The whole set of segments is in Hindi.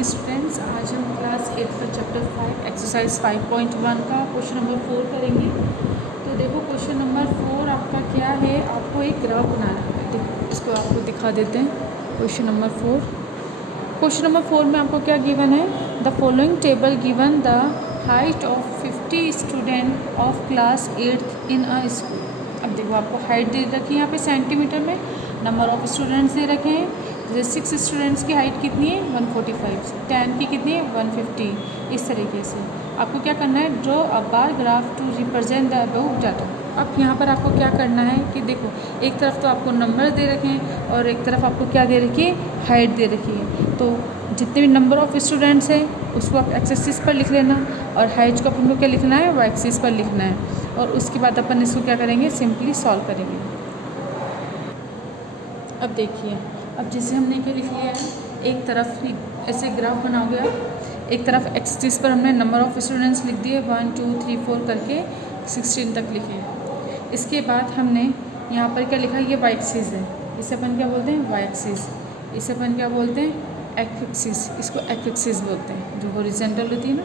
Morning students. आज हम क्लास 8 का चैप्टर 5 एक्सरसाइज 5.1 का क्वेश्चन नंबर 4 करेंगे। तो देखो क्वेश्चन नंबर 4 आपका क्या है, आपको एक ग्राफ बनाना है। देखो इसको आपको दिखा देते हैं। क्वेश्चन नंबर 4 में आपको क्या गिवन है, the following table given the height of 50 student of class 8 in a school. अब देखो आपको हाइट दे रखी है यहाँ पे सेंटीमीटर में, नंबर ऑफ स्टूडेंट्स दे रखे हैं। जैसे 6 स्टूडेंट्स की हाइट कितनी है 145, 10 की कितनी है 150। इस तरीके से आपको क्या करना है, draw a bar graph to represent the above data. अब यहाँ पर आपको क्या करना है कि देखो एक तरफ तो आपको नंबर दे रखे हैं और एक तरफ आपको क्या दे रखी है, हाइट दे रखी है। तो जितने भी नंबर ऑफ स्टूडेंट्स हैं उसको आप एक्स एक्सिस पर लिख लेना और हाइट को अपन को क्या लिखना है, वाई एक्सिस पर लिखना है। और उसके बाद अपन इसको क्या करेंगे, सिंपली सॉल्व करेंगे। अब देखिए, अब जैसे हमने क्या लिख लिया है, एक तरफ ऐसे ग्राफ बनाओगे आप, एक तरफ एक्सिस पर हमने नंबर ऑफ स्टूडेंट्स लिख दिए 1 2 3 4 करके 16 तक लिखे। इसके बाद हमने यहाँ पर क्या लिखा, ये वाई एक्सिस है, इसे अपन क्या बोलते हैं, वाई एक्सिस। इसे अपन क्या बोलते हैं, एक्स एक्सिस। इसको एक्स एक्सिस बोलते हैं, जो हॉरिजॉन्टल होती है ना।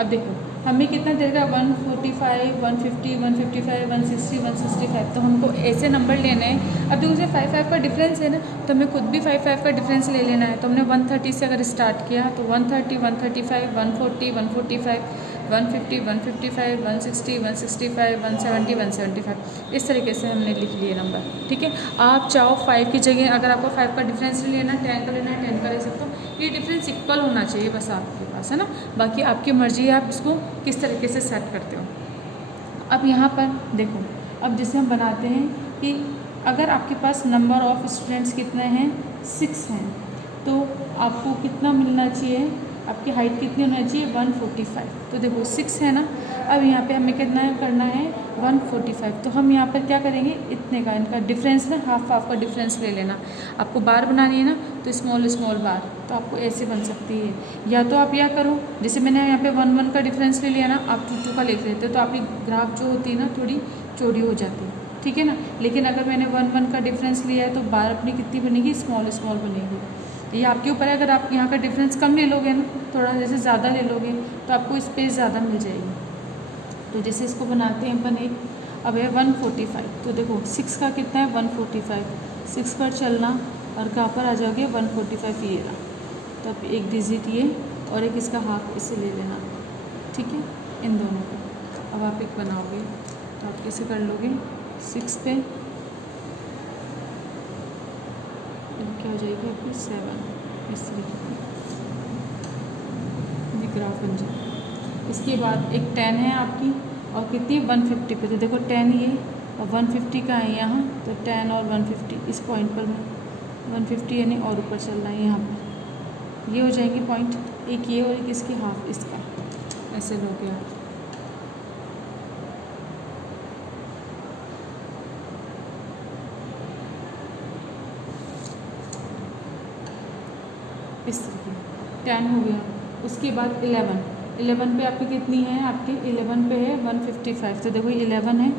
अब देखो हमें कितना दे रहा है, 145 150 155 160 165। तो हमको ऐसे नंबर लेने हैं। अब देखो उसे 5 का डिफरेंस है ना, तो हमें खुद भी 5 का डिफरेंस ले लेना है। तो हमने 130 से अगर स्टार्ट किया तो 130 135 140 145 150 155 160 165 170 175। इस तरीके से हमने लिख लिए नंबर। ठीक है, आप चाहो 5 की जगह अगर आपको 5 का डिफरेंस लेना है, 10 का लेना है, 10 का ले सकते हो। ये डिफरेंस इक्वल होना चाहिए बस आपके पास, है ना। बाकी आपकी मर्जी है, आप इसको किस तरीके से सेट करते हो। अब यहाँ पर देखो, अब जैसे हम बनाते हैं कि अगर आपके पास नंबर ऑफ स्टूडेंट्स कितने हैं, 6 हैं, तो आपको कितना मिलना चाहिए, आपकी हाइट कितनी होना चाहिए 145। तो देखो 6 है ना, अब यहाँ पे हमें कितना करना है 145। तो हम यहाँ पर क्या करेंगे, इतने का इनका डिफरेंस ना, हाफ का डिफरेंस ले लेना। आपको बार बनानी है ना, तो स्मॉल बार तो आपको ऐसे बन सकती है। या तो आप यह करो, जैसे मैंने यहाँ पे 1 1 का डिफरेंस ले लिया ना, आप 2 2 का लिख लेते हो, तो आपकी ग्राफ जो होती है ना थोड़ी चौड़ी हो जाती है। ठीक है ना। लेकिन अगर मैंने 1 1 का डिफरेंस लिया है तो बार अपनी कितनी बनेगी, स्मॉल बनेगी। ये आपके ऊपर है, अगर आप यहाँ का डिफरेंस कम ले लोगे ना, थोड़ा जैसे ज़्यादा ले लोगे तो आपको स्पेस ज़्यादा मिल जाएगी। तो जैसे इसको बनाते हैं अपन एक, अब है 145। तो देखो 6 का कितना है 145, 6 पर चलना और कहाँ पर आ जाओगे 145 ये रहा। तो अब एक डिजिट ये और एक इसका हाफ इसे ले लेना। ठीक है, इन दोनों को अब आप एक बनाओगे तो आप कैसे कर लोगे, 6 पे क्या हो जाएगी आपकी 7। इस तरीके की ग्राफ बन जाए। इसके बाद एक 10 है आपकी और कितनी 150 पे। तो देखो 10 ये और 150 का है यहाँ, तो 10 और 150 इस पॉइंट पर मैं 150 यानी और ऊपर चलना है यहाँ पर। ये हो जाएंगे पॉइंट, एक ये और एक इसकी हाफ इसका, ऐसे लोगे आप। इस तरीके 10 हो गया। उसके बाद 11 पे आपकी कितनी है, आपकी 11 पे है 155। तो देखो 11 है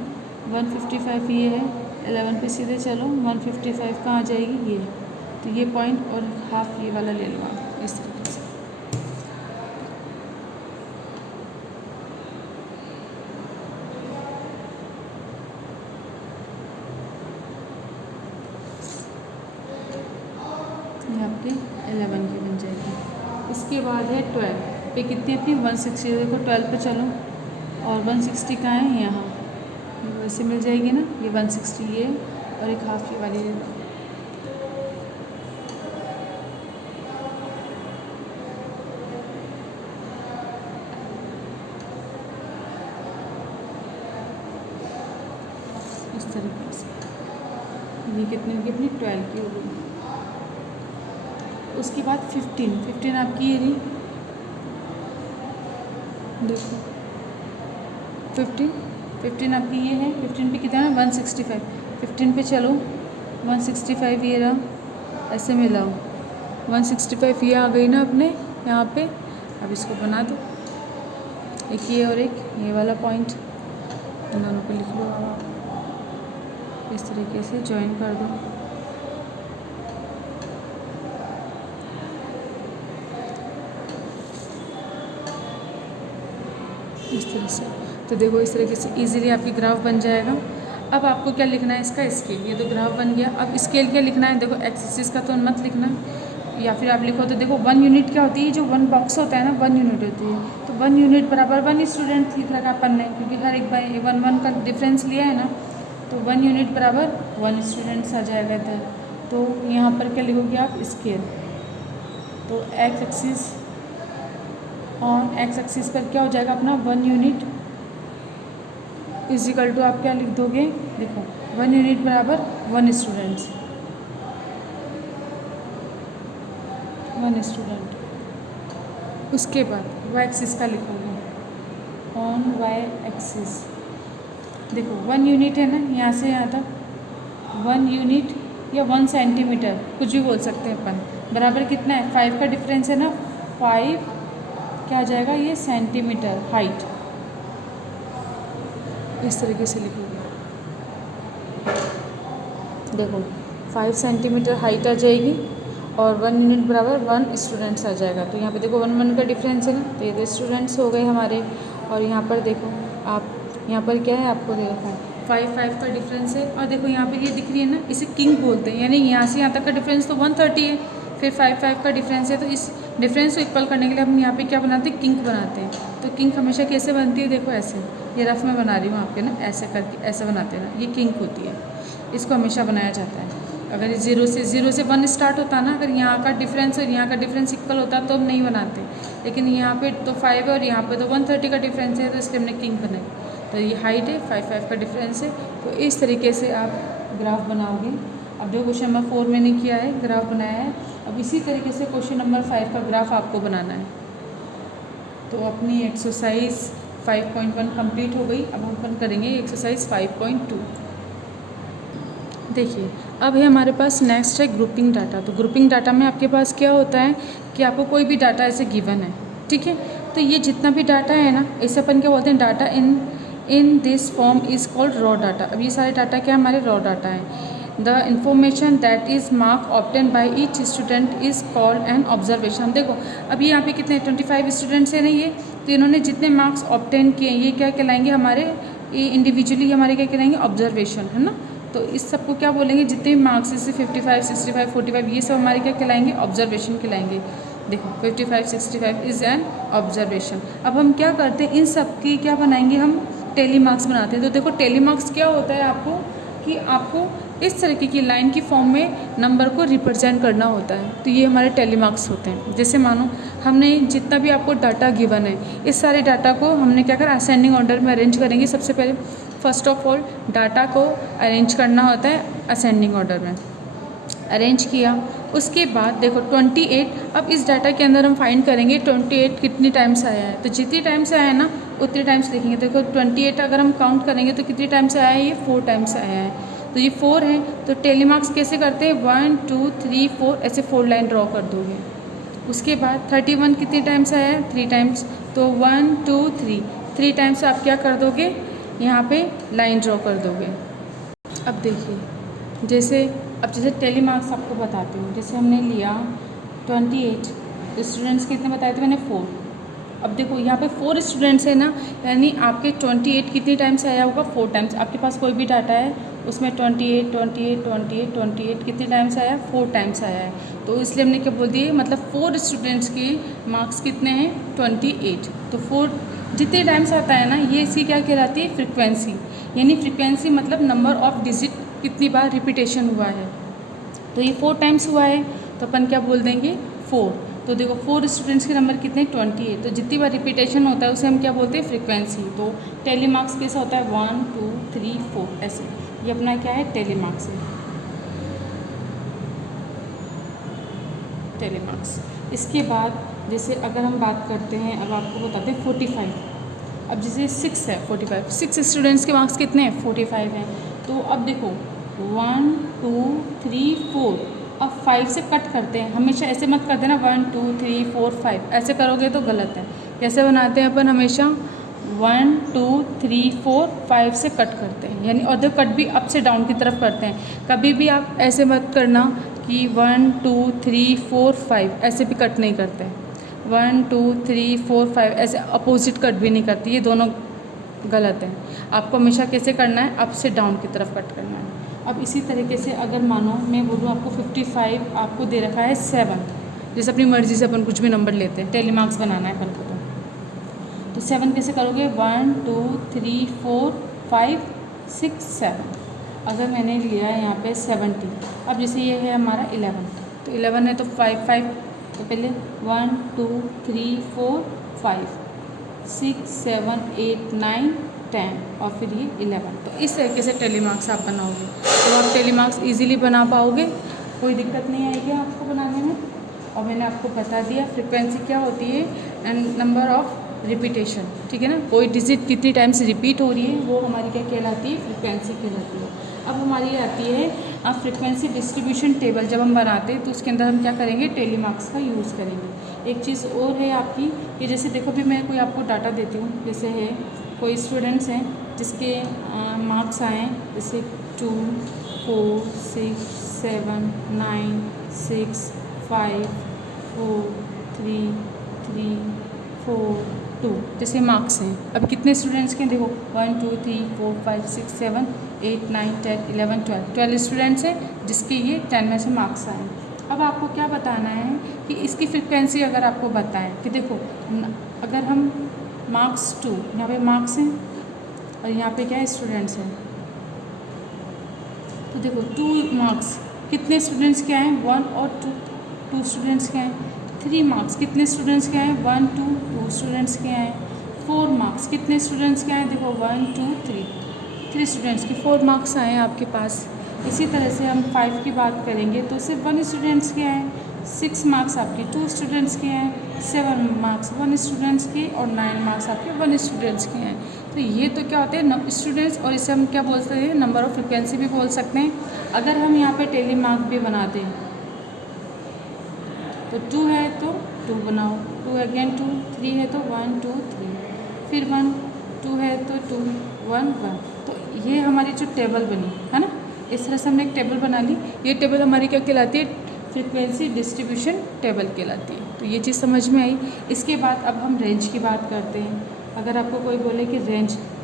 155 ये है, 11 पे सीधे चलो 155 कहाँ आ जाएगी ये। तो ये पॉइंट और हाफ ये वाला ले लो आप इस तरीके से। ये आपकी 11 की बन जाएगी। इसके बाद है 12 पे कितनी अपनी 160। देखो 12 पे चलो और 160 कहाँ है यहाँ, ये वैसे मिल जाएगी ना, ये 160 ये और एक हाफ ये वाली ले लो। इस तरीके से ये कितनी होगी अपनी 12 की होगी। उसके बाद 15 आपकी ये रही, देखो 15 आपकी ये है। 15 पे कितना है 165। 15 पे चलो 165 ये रहा, ऐसे मिलाओ 165 ये आ गई ना अपने यहाँ पे। अब इसको बना दो, एक ये और एक ये वाला पॉइंट, इन दोनों को लिख लो, इस तरीके से ज्वाइन कर दो। इस तरह से। तो देखो इस तरीके से इजीली आपकी ग्राफ बन जाएगा। अब आपको क्या लिखना है, इसका स्केल। ये तो ग्राफ बन गया। अब स्केल क्या लिखना है, देखो एक्स एक्सिस का तो मत लिखना, या फिर आप लिखो तो देखो 1 यूनिट क्या होती है, जो 1 बॉक्स होता है ना 1 यूनिट होती है। तो 1 यूनिट बराबर 1 स्टूडेंट लिख रखा अपन ने, क्योंकि हर एक बार 1 का डिफरेंस लिया है ना, तो 1 यूनिट बराबर 1 स्टूडेंट्स आ जाएगा इधर। तो यहाँ पर क्या लिखोगे आप, स्केल। तो एक्स एक्सिस, और एक्स एक्सिस पर क्या हो जाएगा अपना 1 यूनिट इज इक्वल टू, आप क्या लिख दोगे, देखो 1 यूनिट बराबर 1 स्टूडेंट्स, 1 स्टूडेंट। उसके बाद वाई एक्सिस का लिखोगे, ऑन वाई एक्सिस देखो 1 यूनिट है ना, यहाँ से यहाँ तक 1 यूनिट या 1 सेंटीमीटर कुछ भी बोल सकते हैं अपन, बराबर कितना है 5 का डिफरेंस है ना, 5 क्या आ जाएगा ये सेंटीमीटर हाइट। इस तरीके से लिखोगे, देखो 5 सेंटीमीटर हाइट आ जाएगी और 1 यूनिट बराबर 1 स्टूडेंट्स आ जाएगा। तो यहाँ पे देखो 1 का डिफरेंस है ना, तो ये स्टूडेंट्स हो गए हमारे। और यहाँ पर देखो आप, यहाँ पर क्या है आपको दे रखा है 5 का डिफरेंस है। और देखो यहाँ पे ये दिख रही है ना, इसे किंग बोलते हैं, यानी यहाँ से यहाँ तक का डिफरेंस तो 130 है, फिर 5 का डिफरेंस है। तो इस डिफरेंस को इक्वल करने के लिए हम यहाँ पे क्या बनाते हैं, किंग बनाते हैं। तो किंग हमेशा कैसे बनती है, देखो ऐसे, ये रफ में बना रही हूँ आपके ना, ऐसे करके ऐसे बनाते हैं ना, ये किंग होती है। इसको हमेशा बनाया जाता है। अगर 0 से 1 स्टार्ट होता ना, अगर यहाँ का डिफरेंस और यहाँ का डिफरेंस इक्वल होता तो हम नहीं बनाते, लेकिन यहाँ पे तो 5 है और यहाँ पे तो 130 का डिफरेंस है, तो इसलिए हमने किंग बनाई। तो ये हाइट है, 5 का डिफरेंस है। तो इस तरीके से आप ग्राफ बनाओगे। अब जो क्वेश्चन नंबर 4 मैंने किया है, ग्राफ बनाया है, अब इसी तरीके से क्वेश्चन नंबर 5 का ग्राफ आपको बनाना है। तो अपनी एक्सरसाइज 5.1 कंप्लीट हो गई। अब हम अपन करेंगे एक्सरसाइज 5.2। देखिए अब है हमारे पास नेक्स्ट है ग्रुपिंग डाटा। तो ग्रुपिंग डाटा में आपके पास क्या होता है कि आपको कोई भी डाटा ऐसे गिवन है, ठीक है। तो ये जितना भी डाटा है ना, इसे अपन क्या बोलते हैं, data in this form is called raw data. अब ये सारे डाटा क्या हमारे रॉ डाटा हैं। The information that is mark obtain by each student is called an observation. देखो अब यहाँ पे कितने 25 स्टूडेंट्स हैं ना, ये तो इन्होंने जितने मार्क्स ऑब्टेन किए ये क्या कहलाएंगे हमारे, ये इंडिविजुअली हमारे क्या कहलाएंगे, ऑब्जर्वेशन, है ना। तो इस सबको क्या बोलेंगे, जितने भी मार्क्स जैसे 55, 65, 45 ये सब हमारे क्या कहलाएंगे, ऑब्जर्वेशन कहलाएंगे। देखो 55, 65 इज़ एन ऑब्जर्वेशन। अब हम क्या करते हैं, इन सब की क्या बनाएंगे हम, टेली मार्क्स बनाते हैं। तो देखो टेली मार्क्स क्या होता है आपको, कि आपको इस तरीके की लाइन की फॉर्म में नंबर को रिप्रेजेंट करना होता है। तो ये हमारे टेली मार्क्स होते हैं। जैसे मानो हमने जितना भी आपको डाटा गिवन है, इस सारे डाटा को हमने क्या करा, असेंडिंग ऑर्डर में अरेंज करेंगे। सबसे पहले फर्स्ट ऑफ ऑल डाटा को अरेंज करना होता है असेंडिंग ऑर्डर में, अरेंज किया। उसके बाद देखो 28, अब इस डाटा के अंदर हम फाइंड करेंगे 28 कितनी टाइम्स आया है। तो जितनी टाइम्स आया है ना उतनी टाइम्स लिखेंगे। देखो 28 अगर हम काउंट करेंगे तो कितनी टाइम्स आया है, ये 4 टाइम्स आया है। तो ये 4 है। तो टेली मार्क्स कैसे करते हैं, 1 2 3 4 ऐसे 4 लाइन ड्रॉ कर दोगे। उसके बाद 31 कितनी टाइम्स आया है, 3 टाइम्स। तो 1 2 3 टाइम्स आप क्या कर दोगे, यहाँ पे लाइन ड्रॉ कर दोगे। अब देखिए जैसे टेली मार्क्स आपको बताती हूँ। जैसे हमने लिया 28 स्टूडेंट्स कितने बताए थे मैंने, 4। अब देखो यहाँ पे 4 स्टूडेंट्स है ना, यानी आपके 28 कितनी टाइम्स आया होगा, 4 टाइम्स। आपके पास कोई भी डाटा है उसमें 28 28 28 28 कितने टाइम्स आया, 4 टाइम्स आया है। तो इसलिए हमने क्या बोल दिए, मतलब 4 स्टूडेंट्स के मार्क्स कितने हैं, 28। तो 4 जितने टाइम्स आता है ना, ये इसकी क्या कहलाती है, फ्रिक्वेंसी। यानी फ्रिक्वेंसी मतलब नंबर ऑफ डिजिट कितनी बार रिपीटेशन हुआ है। तो ये 4 टाइम्स हुआ है, तो अपन क्या बोल देंगे, 4। तो देखो 4 स्टूडेंट्स के नंबर कितने, 28। तो जितनी बार रिपीटेशन होता है उसे हम क्या बोलते हैं, फ्रिक्वेंसी। तो टेली मार्क्स कैसा होता है, 1 2 3 4 ऐसे। ये अपना क्या है, टेली मार्क्स है, टेली मार्क्स। इसके बाद जैसे अगर हम बात करते हैं, अब आपको बताते हैं 45। अब जैसे 6 है, 45 6 स्टूडेंट्स के मार्क्स कितने हैं, 45 हैं। तो अब देखो 1 2 3 4, अब 5 से कट करते हैं। हमेशा ऐसे मत कर देना 1 2 3 4 5, ऐसे करोगे तो गलत है। कैसे बनाते हैं अपन, हमेशा 1 2 3 4 5 से कट करते हैं, यानी और जो कट भी अप से डाउन की तरफ करते हैं। कभी भी आप ऐसे मत करना कि 1 2 3 4 5 ऐसे भी कट नहीं करते हैं। 1 2 3 4 5 ऐसे अपोजिट कट भी नहीं करती, ये दोनों गलत है। आपको हमेशा कैसे करना है, अप से डाउन की तरफ कट करना है। अब इसी तरीके से अगर मानो मैं बोलूँ आपको 55 आपको दे रखा है 7, जैसे अपनी मर्ज़ी से अपन कुछ भी नंबर लेते हैं, टेली मार्क्स बनाना है अपन को, तो 7 कैसे करोगे, 1 2 3 4 5 6 7। अगर मैंने लिया है यहाँ पे 70, अब जैसे ये है हमारा 11, तो 11 है तो 5 5, तो पहले 1 2 3 4 5 6 7 8 9 10 और फिर ये 11। तो इस तरीके से टेली मार्क्स आप बनाओगे, तो आप टेली मार्क्स ईजिली बना पाओगे, कोई दिक्कत नहीं आएगी आपको बनाने में। और मैंने आपको बता दिया फ्रिक्वेंसी क्या होती है एंड नंबर ऑफ रिपीटेशन, ठीक है ना, कोई डिजिट कितनी टाइम से रिपीट हो रही है वो हमारी क्या कहलाती है, फ्रिक्वेंसी कहलाती है। अब हमारी आती है फ्रिक्वेंसी डिस्ट्रीब्यूशन टेबल, जब हम बनाते हैं तो उसके अंदर हम क्या करेंगे, टेली मार्क्स का यूज़ करेंगे। एक चीज़ और है आपकी कि जैसे देखो भी मैं कोई आपको डाटा देती हूँ, जैसे है कोई स्टूडेंट्स हैं जिसके मार्क्स आए जैसे 2 4 6 7 9 6 5 4 3 3 4 2 जैसे मार्क्स हैं। अब कितने स्टूडेंट्स के देखो 1 2 3 4 5 6 7 8 9 10 11 12 स्टूडेंट्स हैं जिसके ये 10 में से मार्क्स आए। अब आपको क्या बताना है कि इसकी फ्रिक्वेंसी अगर आपको बताएं कि देखो अगर हम मार्क्स 2, यहाँ पे मार्क्स हैं और यहाँ पे क्या है, स्टूडेंट्स हैं, तो देखो 2 मार्क्स कितने स्टूडेंट्स के आए, 1 और 2 स्टूडेंट्स के आए। 3 मार्क्स कितने स्टूडेंट्स के आए, 1 2 स्टूडेंट्स के आए। 4 मार्क्स कितने स्टूडेंट्स के आए, देखो 1 2 3 स्टूडेंट्स के 4 मार्क्स आए आपके पास। इसी तरह से हम 5 की बात करेंगे तो सिर्फ 1 स्टूडेंट्स के आए। 6 मार्क्स आपके 2 स्टूडेंट्स के आए। 7 मार्क्स 1 स्टूडेंट्स के और 9 मार्क्स आपके 1 स्टूडेंट्स के हैं। तो ये तो क्या होते हैं स्टूडेंट्स, और इसे हम क्या बोल सकते हैं, नंबर ऑफ फ्रिक्वेंसी भी बोल सकते हैं। अगर हम यहाँ पे टेली मार्क भी बनाते हैं तो 2 है तो 2 बनाओ, 2 अगेन 2, 3 है तो 1 2 3, फिर 1 2 है तो 2 1 1। तो ये हमारी जो टेबल बनी है ना, इस तरह से हमने एक टेबल बना ली। ये टेबल हमारी क्या कहलाती है, फ्रिक्वेंसी डिस्ट्रीब्यूशन टेबल कहलाती है। तो ये चीज़ समझ में आई। इसके बाद अब हम रेंज की बात करते हैं। अगर आपको कोई बोले कि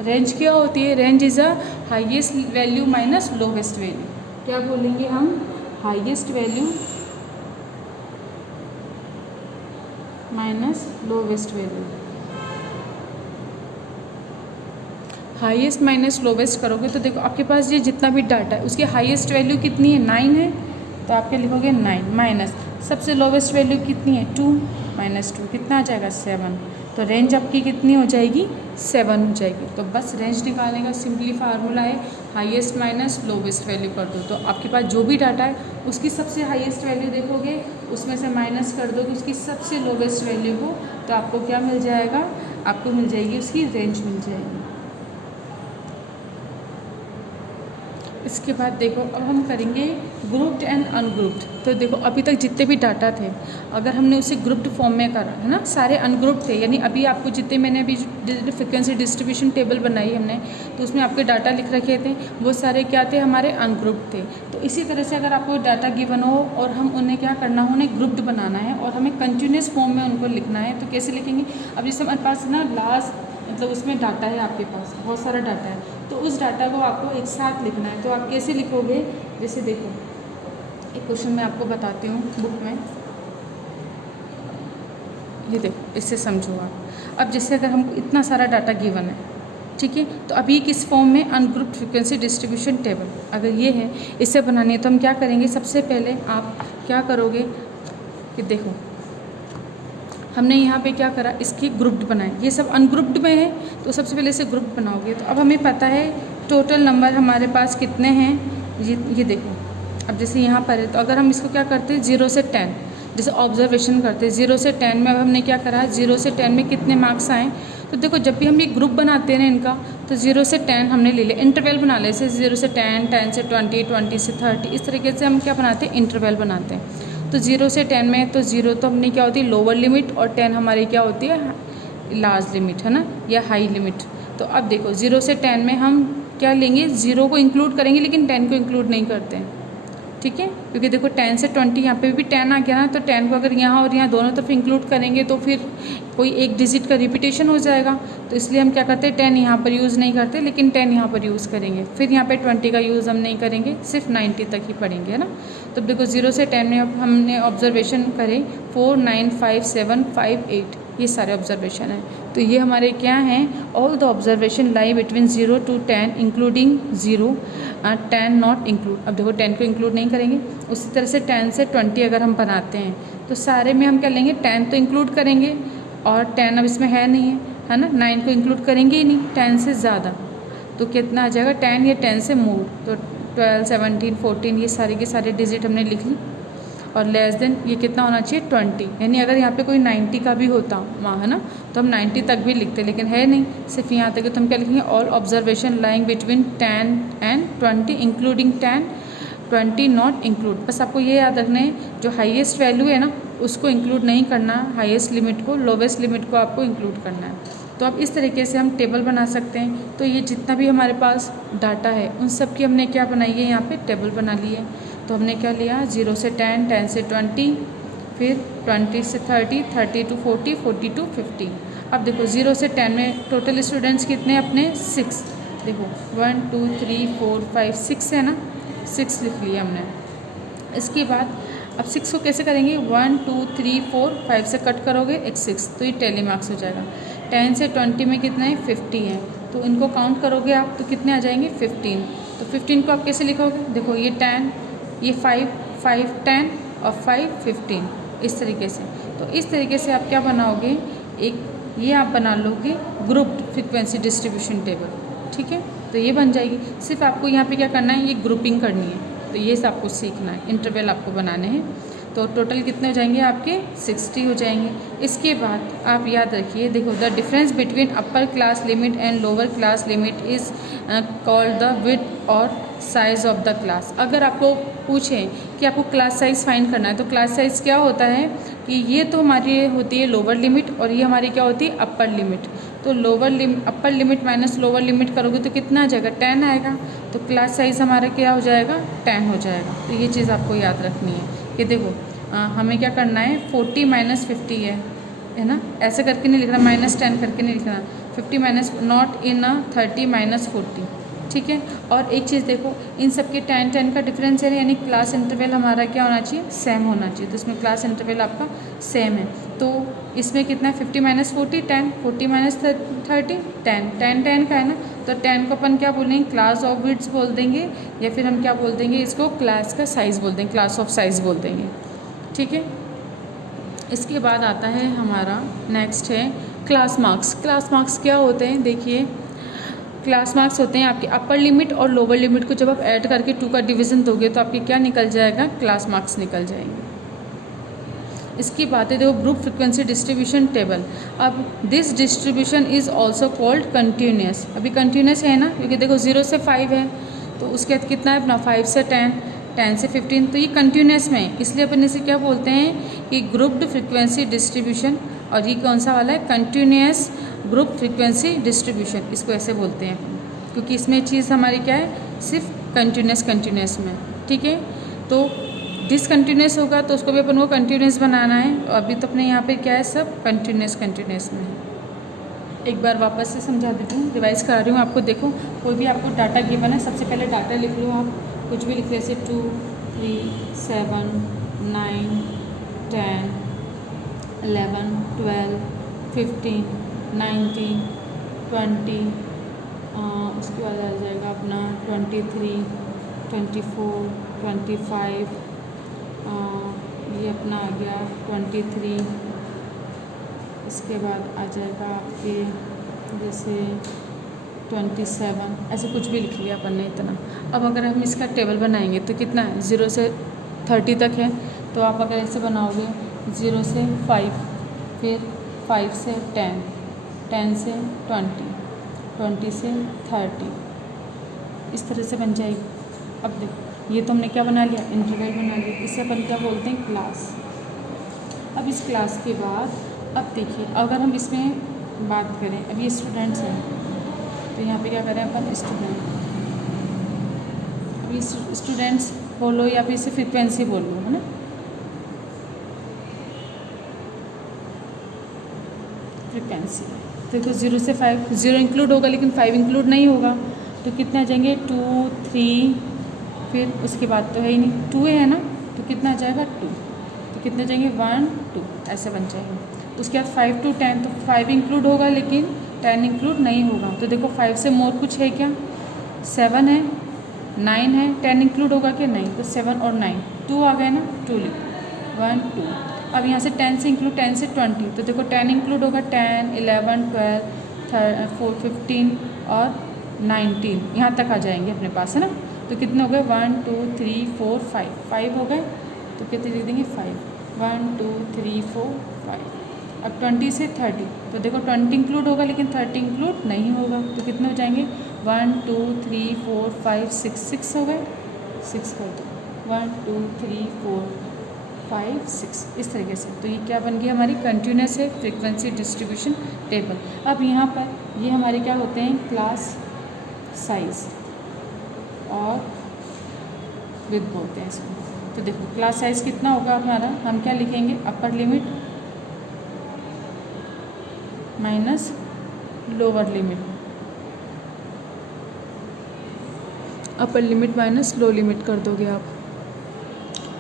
रेंज क्या होती है, range is a highest value minus lowest value. क्या बोलेंगे हम, highest value minus lowest value. Highest minus lowest करोगे तो देखो आपके पास ये जितना भी डाटा है उसकी हाईएस्ट वैल्यू कितनी है, 9 है, तो आपके लिखोगे 9 माइनस सबसे लोवेस्ट वैल्यू कितनी है, 2 माइनस 2 कितना आ जाएगा, 7। तो रेंज आपकी कितनी हो जाएगी, 7 हो जाएगी। तो बस रेंज निकालने का सिंपली फार्मूला है हाईएस्ट माइनस लोवेस्ट वैल्यू कर दो। तो आपके पास जो भी डाटा है उसकी सबसे हाईएस्ट वैल्यू देखोगे, उसमें से माइनस कर दोगे उसकी सबसे लोवेस्ट वैल्यू को, तो आपको क्या मिल जाएगा, आपको मिल जाएगी उसकी रेंज मिल जाएगी। इसके बाद देखो अब हम करेंगे ग्रुप्ड एंड अनग्रुप्ड। तो देखो अभी तक जितने भी डाटा थे अगर हमने उसे ग्रुप्ड फॉर्म में करा है ना, सारे अनग्रुप्ड थे, यानी अभी आपको जितने मैंने अभी फ्रिक्वेंसी डिस्ट्रीब्यूशन टेबल बनाई हमने तो उसमें आपके डाटा लिख रखे थे वो सारे क्या थे, हमारे अनग्रुप्ड थे। तो इसी तरह से अगर आपको डाटा गिवन हो और हम उन्हें क्या करना हो, उन्हें ग्रुप्ड बनाना है और हमें कंटिन्यूस फॉर्म में उनको लिखना है, तो कैसे लिखेंगे। अब जैसे हमारे पास ना लास्ट मतलब उसमें डाटा है, आपके पास बहुत सारा डाटा है, तो उस डाटा को आपको एक साथ लिखना है। तो आप कैसे लिखोगे, जैसे देखो एक क्वेश्चन मैं आपको बताती हूँ बुक में, ये देखो इससे समझो आप। अब जैसे अगर हमको इतना सारा डाटा गिवन है, ठीक है, तो अभी किस फॉर्म में, अनग्रुप्ड फ्रिक्वेंसी डिस्ट्रीब्यूशन टेबल अगर ये है, इसे बनानी है तो हम क्या करेंगे, सबसे पहले आप क्या करोगे कि देखो हमने यहाँ पे क्या करा, इसकी ग्रुप्ड बनाए, ये सब अनग्रुप्ड में है तो सबसे पहले इसे ग्रुप बनाओगे। तो अब हमें पता है टोटल नंबर हमारे पास कितने हैं, ये देखो। अब जैसे यहाँ पर है तो अगर हम इसको क्या करते हैं 0 से 10, जैसे ऑब्जर्वेशन करते हैं 0 से 10 में, अब हमने क्या करा 0 से 10 में कितने मार्क्स आए। तो देखो जब भी हम ये ग्रुप बनाते हैं ना इनका, तो 0 से 10 हमने ले लिया, इंटरवल बना ले, जैसे 0 से 10, 10 से 20, 20 से 30, इस तरीके से हम क्या बनाते हैं, इंटरवल बनाते हैं। तो 0 से 10 में तो 0 तो अपनी क्या होती है, लोअर लिमिट, और 10 हमारी क्या होती है, लार्ज लिमिट, है ना, या हाई लिमिट। तो अब देखो 0 से 10 में हम क्या लेंगे, 0 को इंक्लूड करेंगे लेकिन 10 को इंक्लूड नहीं करते हैं, ठीक है, क्योंकि देखो 10 से 20 यहाँ पे भी 10 आ गया ना, तो 10 को अगर यहाँ और यहाँ दोनों तरफ इंक्लूड करेंगे तो फिर कोई एक डिजिट का रिपीटेशन हो जाएगा। तो इसलिए हम क्या करते हैं, 10 यहाँ पर यूज़ नहीं करते, लेकिन 10 यहाँ पर यूज़ करेंगे। फिर यहाँ पे 20 का यूज़ हम नहीं करेंगे, सिर्फ 90 तक ही पढ़ेंगे, है ना। तो देखो 0 से 10 में अब हमने ऑब्जर्वेशन करे 4, 9, 5, 7, 5, 8, ये सारे ऑब्जर्वेशन हैं। तो ये हमारे क्या हैं, all the observation lie between 0 to 10 including 0, 10 not include. अब देखो 10 को इंक्लूड नहीं करेंगे। उसी तरह से 10 से 20 अगर हम बनाते हैं तो सारे में हम क्या लेंगे, 10 तो इंक्लूड करेंगे, और 10 अब इसमें है नहीं है ना, 9 को इंक्लूड करेंगे ही नहीं 10 से ज़्यादा, तो कितना आ जाएगा 10 या 10 से मोर, तो 12, 17, 14 ये सारे के सारे डिजिट हमने लिख ली। और लेस देन ये कितना होना चाहिए 20, यानी अगर यहाँ पे कोई 90 का भी होता वहाँ, है ना, तो हम 90 तक भी लिखते, लेकिन है नहीं, सिर्फ यहाँ तक है। तो हम क्या लिखेंगे, all observation lying between 10 and 20 including 10, 20 not include. बस आपको ये याद रखना है, जो हाईएस्ट वैल्यू है ना उसको इंक्लूड नहीं करना, हाईएस्ट लिमिट को, लोवेस्ट लिमिट को आपको इंक्लूड करना है। तो अब इस तरीके से हम टेबल बना सकते हैं। तो ये जितना भी हमारे पास डाटा है उन सब की हमने क्या बनाई है, यहाँ पे टेबल बना ली है। तो हमने क्या लिया, 0 से 10, 10 से 20, फिर 20 से 30, 30 to 40, 40 to 50। अब देखो 0 से 10 में टोटल स्टूडेंट्स कितने अपने 6, देखो 1 2 3 4 5 6 है ना, 6 लिख लिया हमने। इसके बाद अब 6 को कैसे करेंगे, 1 2 3 4 5 से कट करोगे एक 6, तो ये टेली मार्क्स हो जाएगा। 10 से 20 में कितना है 50 है, तो इनको काउंट करोगे आप तो कितने आ जाएंगे 15। तो 15 को आप कैसे लिखोगे, देखो ये 10, ये 5, 5 10 और 5 15, इस तरीके से। तो इस तरीके से आप क्या बनाओगे, एक ये आप बना लोगे ग्रुप्ड फ्रीक्वेंसी डिस्ट्रीब्यूशन टेबल, ठीक है। तो ये बन जाएगी। सिर्फ आपको यहाँ पे क्या करना है, ये ग्रुपिंग करनी है, तो ये सब आपको सीखना है, इंटरवल आपको बनाने हैं। तो टोटल कितने हो जाएंगे आपके 60 हो जाएंगे। इसके बाद आप याद रखिए, देखो the difference between upper class limit and lower class limit is called the width और साइज़ ऑफ द क्लास। अगर आपको पूछें कि आपको क्लास साइज़ फाइंड करना है, तो क्लास साइज़ क्या होता है कि ये तो हमारी होती है लोअर लिमिट और ये हमारी क्या होती है अपर लिमिट। तो अपर लिमिट माइनस लोअर लिमिट करोगे तो कितना आ जाएगा 10 आएगा, तो क्लास साइज़ हमारा क्या हो जाएगा 10 हो जाएगा। तो ये चीज़ आपको याद रखनी है कि देखो हमें क्या करना है 40 माइनस 50 है ना, ऐसे करके नहीं लिखना, -10 करके नहीं लिखना, 50 माइनस नॉट इन 30 माइनस 40, ठीक है। और एक चीज़ देखो, इन सब के 10 का डिफरेंस है, यानी क्लास इंटरवल हमारा क्या होना चाहिए, सेम होना चाहिए। तो इसमें क्लास इंटरवल आपका सेम है। तो इसमें कितना है 50 माइनस 40 10, 40 माइनस 30 10, 10 का है ना, तो 10 को अपन क्या बोलेंगे, क्लास ऑफ विड्थ बोल देंगे, या फिर हम क्या बोल देंगे इसको, क्लास का साइज़ बोल देंगे, क्लास ऑफ साइज़ बोल देंगे, ठीक है। इसके बाद आता है हमारा नेक्स्ट है क्लास मार्क्स। क्लास मार्क्स क्या होते हैं, देखिए क्लास मार्क्स होते हैं आपके अपर लिमिट और लोअर लिमिट को जब आप ऐड करके 2 का डिवीज़न दोगे तो आपके क्या निकल जाएगा, क्लास मार्क्स निकल जाएंगे। इसकी बात है देखो ग्रुप फ्रिक्वेंसी डिस्ट्रीब्यूशन टेबल। अब this distribution is also called continuous. अभी कंटिन्यूस है ना, क्योंकि देखो 0 से 5 है, तो उसके बाद कितना है अपना 5 से 10, 10 से 15, तो ये कंटिन्यूस में है, इसलिए अपन इसे क्या बोलते हैं कि ग्रुप्ड फ्रिक्वेंसी डिस्ट्रीब्यूशन। और ये कौन सा वाला है, कंटिन्यूस ग्रुप फ्रिक्वेंसी डिस्ट्रीब्यूशन, इसको ऐसे बोलते हैं क्योंकि इसमें चीज़ हमारी क्या है, सिर्फ कंटिन्यूस में, ठीक है। तो डिसकंटिन्यूस होगा तो उसको भी अपन को कंटिन्यूस बनाना है, और अभी तो अपने यहाँ पे क्या है, सब कंटिन्यूस में है। एक बार वापस से समझा देती हूँ, रिवाइज करा रही हूँ आपको। देखो कोई भी आपको डाटा गिवन है, सबसे पहले डाटा लिख लो आप, कुछ भी लिख जैसे 2 3 7 9 10 11 12 15 19 20, उसके बाद आ जाएगा अपना 23 24 25, ये अपना आ गया 23। इसके बाद आ जाएगा आपके जैसे 27, ऐसे कुछ भी लिख लिया अपन ने इतना। अब अगर हम इसका टेबल बनाएंगे तो कितना है, 0 से 30 तक है, तो आप अगर ऐसे बनाओगे 0 से 5, फिर 5 से 10, 10 से 20, 20 से 30, इस तरह से बन जाएगी। अब देखो ये तो हमने क्या बना लिया, इंटरवल बना लिया, इसे अपन क्या बोलते हैं, क्लास। अब इस क्लास के बाद अब देखिए अगर हम इसमें बात करें, अब ये स्टूडेंट्स हैं, तो यहाँ पे क्या करें अपन, स्टूडेंट। अब ये स्टूडेंट्स बोलो या फिर इसे फ्रीक्वेंसी बोल लो, है ना। फ्रीक्वेंसी देखो 0 से 5, 0 इंक्लूड होगा लेकिन 5 इंक्लूड नहीं होगा, तो कितने आ जाएंगे 2 3, फिर उसके बाद तो है ही नहीं, 2 है ना, तो कितना आ जाएगा 2, तो कितने आ जाएंगे 1 2, ऐसे बन जाएगा। उसके बाद 5 to 10, तो 5 इंक्लूड होगा लेकिन 10 इंक्लूड नहीं होगा, तो देखो 5 से मोर कुछ है क्या, 7 है, 9 है, 10 इंक्लूड होगा क्या, नहीं, तो 7 और 9 2 आ गए ना, 2 लिखो 1 2। अब यहाँ से 10 से इंक्लूड 10 से 20, तो देखो 10 इंक्लूड होगा 10 11 12 4 15 और 19, यहाँ तक आ जाएंगे अपने पास, है ना। तो कितने हो गए 1 2 3 4 5, 5 हो गए, तो कितने लिख देंगे 5 1 2 3 4 5। अब 20 से 30, तो देखो 20 इंक्लूड होगा लेकिन 30 इंक्लूड नहीं होगा, तो कितने हो जाएंगे 1 2 3 4 5 6, 6 हो गए, 6 कर दो 1 2 3 4 5 6, इस तरीके से। तो ये क्या बन गई हमारी कंटिन्यूस है फ्रीक्वेंसी डिस्ट्रीब्यूशन टेबल। अब यहाँ पर ये हमारे क्या होते हैं क्लास साइज और विड्थ बोलते हैं इसको। तो देखो क्लास साइज कितना होगा हमारा, हम क्या लिखेंगे upper limit minus lower limit, upper limit minus low limit कर दोगे आप।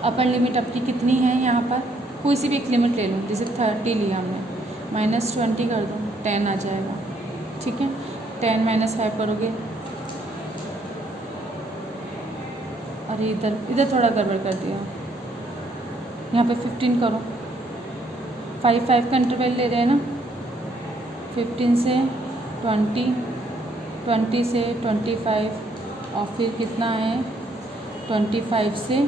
अपर लिमिट आपकी कितनी है, यहाँ पर कोई सी भी एक लिमिट ले लो, जैसे 30 लिया हमने, -20 कर दो 10 आ जाएगा, ठीक है। 10 - 5 करोगे, अरे इधर थोड़ा गड़बड़ कर दिया, यहाँ पे 15 करो, 5 का इंटरवल ले रहे हैं ना, 15 से 20, 20 से 25 और फिर कितना है 25 से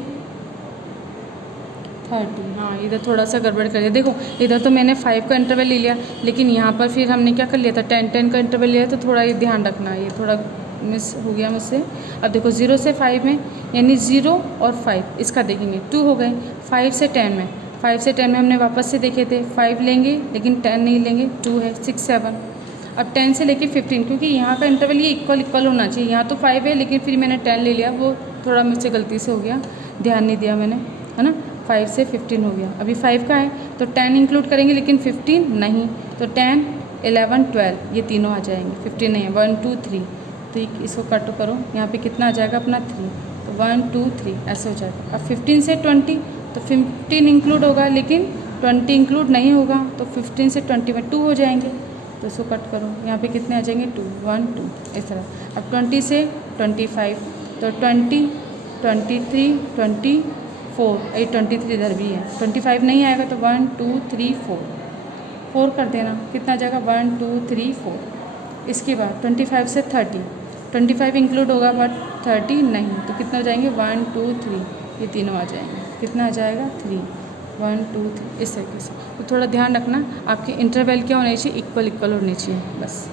30। हाँ इधर थोड़ा सा गड़बड़ कर दिया, देखो इधर तो मैंने 5 का इंटरवल ले लिया, लेकिन यहाँ पर फिर हमने क्या कर लिया था 10 का इंटरवल लिया, तो थोड़ा ये ध्यान रखना, ये थोड़ा मिस हो गया मुझसे। अब देखो 0 से 5 में, यानी 0 और 5 इसका देखेंगे 2 हो गए। 5 से 10 में, 5 से 10 में हमने वापस से देखे थे 5 लेंगे लेकिन 10 नहीं लेंगे, 2 है 6 7। अब 10 से लेके 15, क्योंकि यहाँ का इंटरवल ये इक्वल होना चाहिए, यहाँ तो 5 है लेकिन फिर मैंने 10 ले लिया, वो थोड़ा मुझसे गलती से हो गया, ध्यान नहीं दिया मैंने, है ना। 5 से 15 हो गया, अभी 5 का है तो 10 इंक्लूड करेंगे लेकिन 15 नहीं, तो 10 11 12 ये तीनों आ जाएंगे, 15 नहीं है, 1 2 3, तो इसको कट करो, यहाँ पे कितना आ जाएगा अपना 3, तो 1 2 3 ऐसे हो जाएगा। अब 15 से 20, तो 15 इंक्लूड होगा लेकिन 20 इंक्लूड नहीं होगा, तो 15 से 20 में 2 हो जाएंगे, तो इसको कट करो, यहाँ पे कितने आ जाएंगे 2 1 2 इस तरह। अब 20 से 25, तो 20 23 24, ये 23 इधर भी है, 25 नहीं आएगा तो 1 2 3 4 कर देना, कितना आ जाएगा 1 2 3 4। इसके बाद 25 से 30, 25 इंक्लूड होगा बट 30 नहीं, तो कितना हो जाएंगे 1 2 3, ये तीनों आ जाएंगे, कितना आ जाएगा 3 1 2 3 इस तरीके से। तो थोड़ा ध्यान रखना आपके इंटरवल क्या होने चाहिए, इक्वल होने चाहिए बस।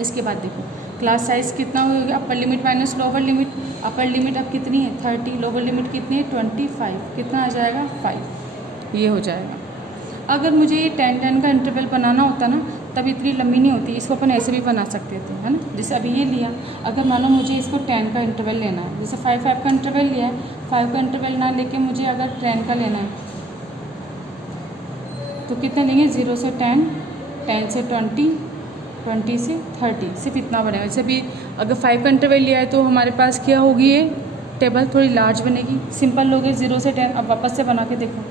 इसके बाद देखो क्लास साइज़ कितना हो गया, अपर limit minus lower limit, upper limit अब कितनी है 30, लोअर लिमिट कितनी है 25, कितना आ जाएगा 5, ये हो जाएगा। अगर मुझे ये 10 का इंटरवल बनाना होता ना तब इतनी लंबी नहीं होती, इसको अपन ऐसे भी बना सकते थे, है ना। जैसे अभी ये लिया, अगर मानो मुझे इसको 10 का इंटरवल लेना है, जैसे 5 का इंटरवल लिया है, 5 का इंटरवल ना लेके मुझे अगर 10 का लेना है तो कितना लेंगे 0 से 10, 10 से 20, 20 से 30, सिर्फ इतना बनेगा। जैसे अभी अगर 5 का इंटरवल लिया है तो हमारे पास क्या होगी, ये टेबल थोड़ी लार्ज बनेगी। सिंपल लोगे 0 से 10, अब वापस से बना के देखो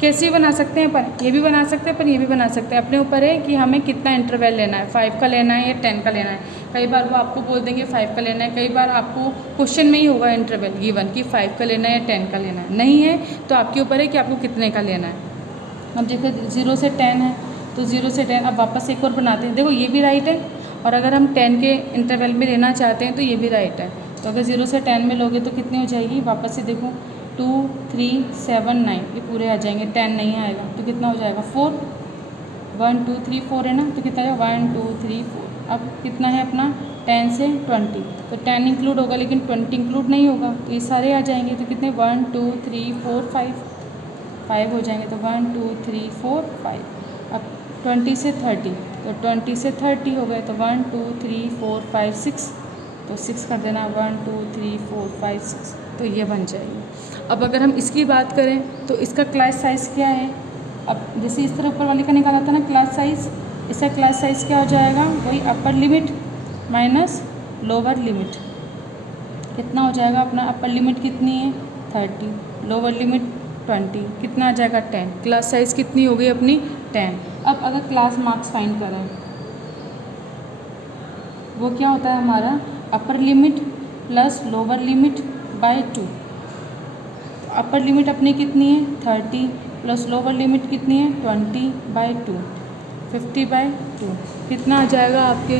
कैसे भी बना सकते हैं, पर ये भी बना सकते हैं, पर ये भी बना सकते हैं, अपने ऊपर है कि हमें कितना इंटरवल लेना है, 5 का लेना है या 10 का लेना है। कई बार वो आपको बोल देंगे 5 का लेना है, कई बार आपको क्वेश्चन में ही होगा इंटरवल गिवन कि 5 का लेना है या 10 का लेना है, नहीं है तो आपके ऊपर है कि आपको कितने का लेना है। अब देखो 0 से 10 है तो 0 से 10, अब वापस एक और बनाते हैं, देखो ये भी राइट है, और अगर हम 10 के इंटरवल में लेना चाहते हैं तो ये भी राइट है। तो अगर 0 से 10 में लोगे तो कितनी हो जाएगी, वापस से देखो 2 3 7 9 ये पूरे आ जाएंगे, 10 नहीं आएगा तो कितना हो जाएगा 4, 1 2 3 4 है ना, तो कितना आएगा 1 2 3 4। अब कितना है अपना 10 से 20, तो 10 इंक्लूड होगा लेकिन 20 इंक्लूड नहीं होगा, तो ये सारे आ जाएंगे, तो कितने 1 2 3 4 5 हो जाएंगे, तो 1 2 3 4 5। अब 20 से 30, तो 20 से 30 हो गए, तो 1 2 3 4 5 6, तो 6 कर देना 1 2 3 4 5 6। तो ये बन जाएगी। अब अगर हम इसकी बात करें तो इसका क्लास साइज़ क्या है, अब जैसे इस तरह ऊपर वाले का निकाला था ना क्लास साइज़, इसका क्लास साइज़ क्या हो जाएगा, वही अपर लिमिट माइनस लोअर लिमिट। कितना हो जाएगा अपना, अपर लिमिट कितनी है 30, लोअर लिमिट 20, कितना आ जाएगा 10। क्लास साइज़ कितनी हो गई अपनी 10। अब अगर क्लास मार्क्स फाइंड करें, वो क्या होता है हमारा, upper limit plus lower limit by 2। Upper limit अपनी कितनी है 30 प्लस लोअर लिमिट कितनी है 20/2, 50/2, कितना आ जाएगा आपके,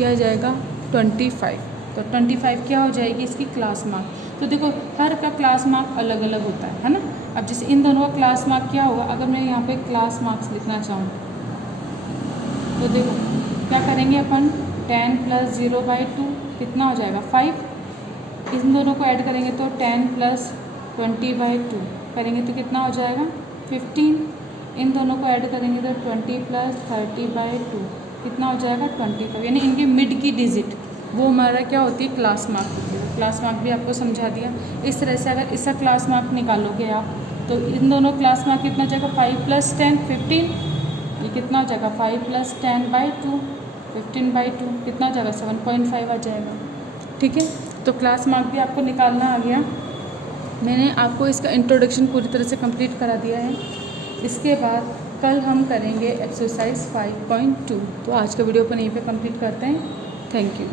यह आ जाएगा 25। तो 25 क्या हो जाएगी इसकी क्लास मार्क। तो देखो हर का क्लास मार्क अलग अलग होता है ना। अब जैसे इन दोनों का क्लास मार्क क्या होगा, अगर मैं यहाँ पे क्लास मार्क्स लिखना चाहूँ तो देखो क्या करेंगे अपन, 10 + 0/2 कितना हो जाएगा 5। इन दोनों को ऐड करेंगे तो 10 + 20/2 करेंगे तो कितना हो जाएगा 15। इन दोनों को ऐड करेंगे तो 20 + 30/2 कितना हो जाएगा 25। यानी इनके मिड की डिजिट वो हमारा क्या होती है क्लास मार्क होती है। क्लास मार्क भी आपको समझा दिया। इस तरह से अगर इसका क्लास मार्क निकालोगे आप तो इन दोनों क्लास मार्क कितना हो जाएगा 5 + 10 15, ये कितना हो जाएगा 5 + 10/2 15/2 कितना हो जाएगा 7.5 आ जाएगा। ठीक है, तो क्लास मार्क भी आपको निकालना आ गया। मैंने आपको इसका इंट्रोडक्शन पूरी तरह से कंप्लीट करा दिया है। इसके बाद कल हम करेंगे एक्सरसाइज 5.2। तो आज का वीडियो अपन यहीं पे कंप्लीट करते हैं। Thank you.